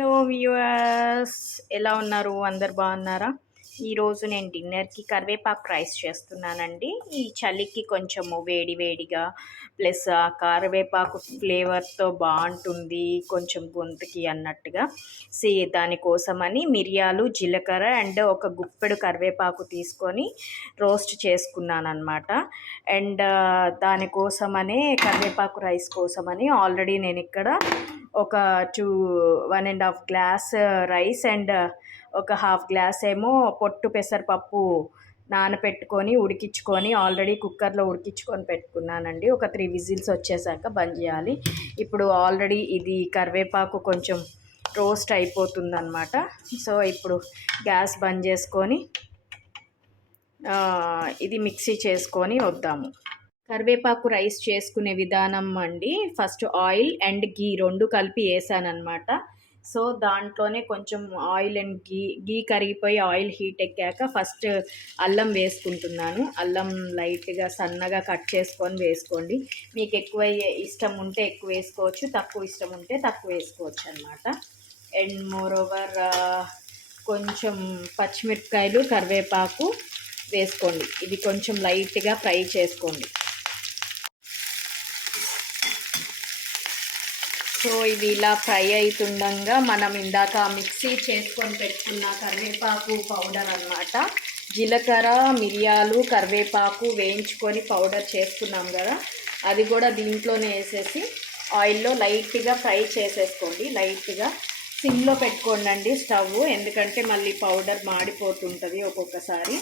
Hello viewers, ఎలా ఉన్నారు? అందరు బాగున్నారా? ఈరోజు నేను డిన్నర్కి కరివేపాకు రైస్ చేస్తున్నానండి. ఈ చలికి కొంచెము వేడి వేడిగా ప్లస్ ఆ కరివేపాకు ఫ్లేవర్తో బాగుంటుంది కొంచెం గొంతుకి అన్నట్టుగా. దానికోసమని మిరియాలు, జీలకర్ర అండ్ ఒక గుప్పెడు కరివేపాకు తీసుకొని రోస్ట్ చేసుకున్నాను అనమాట. అండ్ దానికోసమనే కరివేపాకు రైస్ కోసమని ఆల్రెడీ నేను ఇక్కడ ఒక 1.5 గ్లాస్ రైస్ అండ్ ఒక హాఫ్ గ్లాస్ ఏమో పొట్టు పెసరపప్పు నానపెట్టుకొని ఉడికించుకొని ఆల్రెడీ కుక్కర్లో ఉడికించుకొని పెట్టుకున్నానండి. ఒక 3 విజిల్స్ వచ్చేసాక బంద్ చేయాలి. ఇప్పుడు ఆల్రెడీ ఇది కరివేపాకు కొంచెం రోస్ట్ అయిపోతుందన్నమాట. సో ఇప్పుడు గ్యాస్ బంద్ చేసుకొని ఇది మిక్సీ చేసుకొని వద్దాము. కరివేపాకు రైస్ చేసుకునే విధానం అండి, ఫస్ట్ ఆయిల్ అండ్ గీ రెండు కలిపి వేసానమాట. సో దాంట్లోనే కొంచెం ఆయిల్ అండ్ గీ కరిగిపోయి ఆయిల్ హీట్ ఎక్కాక ఫస్ట్ అల్లం వేసుకుంటున్నాను. అల్లం లైట్గా సన్నగా కట్ చేసుకొని వేసుకోండి. మీకు ఎక్కువ ఇష్టం ఉంటే ఎక్కువ వేసుకోవచ్చు, తక్కువ ఇష్టం ఉంటే తక్కువ వేసుకోవచ్చు అనమాట. అండ్ మోరోవర్ కొంచెం పచ్చిమిరపకాయలు, కరివేపాకు వేసుకోండి. ఇది కొంచెం లైట్గా ఫ్రై చేసుకోండి. సో ఇవి ఇలా ఫ్రై అవుతుండగా మనం ఇందాక మిక్సీ చేసుకొని పెట్టుకున్న కరివేపాకు పౌడర్ అన్నమాట, జీలకర్ర, మిరియాలు, కరివేపాకు వేయించుకొని పౌడర్ చేసుకున్నాం కదా, అది కూడా దీంట్లోనే వేసేసి ఆయిల్లో లైట్గా ఫ్రై చేసేసుకోండి. లైట్గా సిమ్లో పెట్టుకోండి స్టవ్, ఎందుకంటే మళ్ళీ పౌడర్ మాడిపోతుంటుంది ఒక్కొక్కసారి.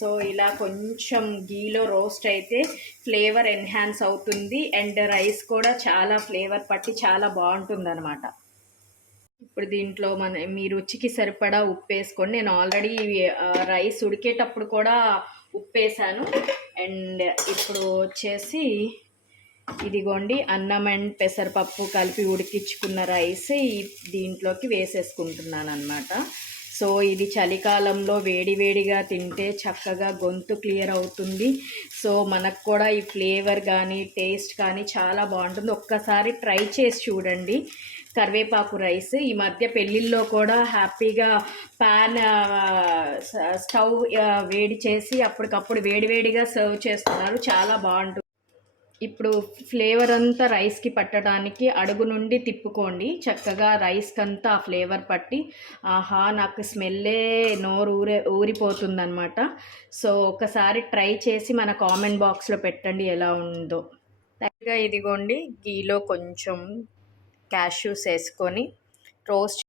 సో ఇలా కొంచెం గీలో రోస్ట్ అయితే ఫ్లేవర్ ఎన్హాన్స్ అవుతుంది అండ్ రైస్ కూడా చాలా ఫ్లేవర్ పట్టి చాలా బాగుంటుంది అనమాట. ఇప్పుడు దీంట్లో మీ రుచికి సరిపడా ఉప్పు వేసుకోండి. నేను ఆల్రెడీ రైస్ ఉడికేటప్పుడు కూడా ఉప్పు వేసాను. అండ్ ఇప్పుడు వచ్చేసి ఇదిగోండి అన్నం అండ్ పెసరపప్పు కలిపి ఉడికించుకున్న రైస్ దీంట్లోకి వేసేసుకుంటున్నాను అనమాట. సో ఇది చలికాలంలో వేడివేడిగా తింటే చక్కగా గొంతు క్లియర్ అవుతుంది. సో మనకు కూడా ఈ ఫ్లేవర్ కానీ టేస్ట్ కానీ చాలా బాగుంటుంది. ఒక్కసారి ట్రై చేసి చూడండి కరివేపాకు రైస్. ఈ మధ్య పెళ్ళిళ్ళలో కూడా హ్యాపీగా స్టవ్ వేడి చేసి అప్పటికప్పుడు వేడివేడిగా సర్వ్ చేస్తున్నారు, చాలా బాగుంటుంది. ఇప్పుడు ఫ్లేవర్ అంతా రైస్కి పట్టడానికి అడుగు నుండి తిప్పుకోండి. చక్కగా రైస్కి అంతా ఆ ఫ్లేవర్ పట్టి ఆహా నాకు స్మెల్లే నోరు ఊరిపోతుందన్నమాట. సో ఒకసారి ట్రై చేసి మన కామెంట్ బాక్స్లో పెట్టండి ఎలా ఉందో. ఇదిగోండి గీలో కొంచెం క్యాష్యూస్ వేసుకొని రోస్ట్